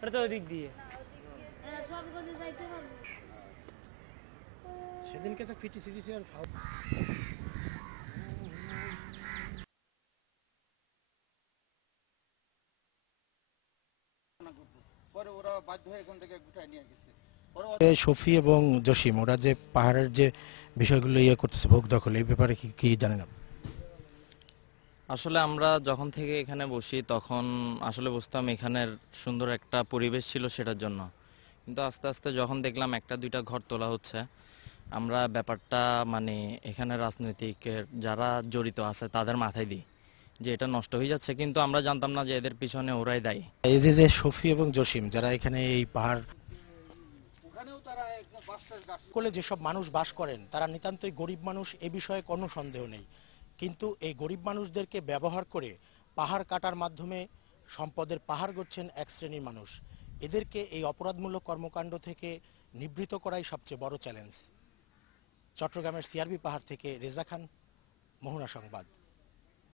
এটা তো ওদিক দিয়ে। সেদিনকে তো ফিটিসি দিয়েছে আর পরে ওরা বাধ্য হয়ে এখান থেকে গুটায় নিয়ে গেছে। শফি এবং জসিম ওরা যে পাহাড়ের যে বিষয়গুলো করতেছে ভোগ দখল, এই ব্যাপারে কি কি জানেন আপনি? আসলে আমরা যখন থেকে এখানে বসি তখন আসলে বুঝতাম এখানের সুন্দর একটা পরিবেশ ছিল সেটার জন্য, কিন্তু আস্তে আস্তে যখন দেখলাম একটা দুইটা ঘর তোলা হচ্ছে, আমরা ব্যাপারটা মানে এখানে রাজনৈতিকের যারা জড়িত আছে তাদের মাথায় দিই যে এটা নষ্ট হয়ে যাচ্ছে, কিন্তু আমরা জানতাম না যে এদের পিছনে ওরাই দায়ী। এই যে যে শফি এবং জসিম যারা এখানে এই পাহাড় ওখানেও তারা একদম বাঁশ গাছ কোলে যেসব মানুষ বাস করেন তারা নিতান্তই গরিব মানুষ, এ বিষয়ে কোনো সন্দেহ নেই। কিন্তু এই গরিব মানুষদেরকে ব্যবহার করে পাহাড় কাটার মাধ্যমে সম্পদের পাহাড় গড়ছেন এক শ্রেণীর মানুষ। এদেরকে এই অপরাধমূলক কর্মকাণ্ড থেকে নিবৃত্ত করাই সবচেয়ে বড় চ্যালেঞ্জ। চট্টগ্রামের সিআরবি পাহাড় থেকে রেজা খান, মোহনা সংবাদ।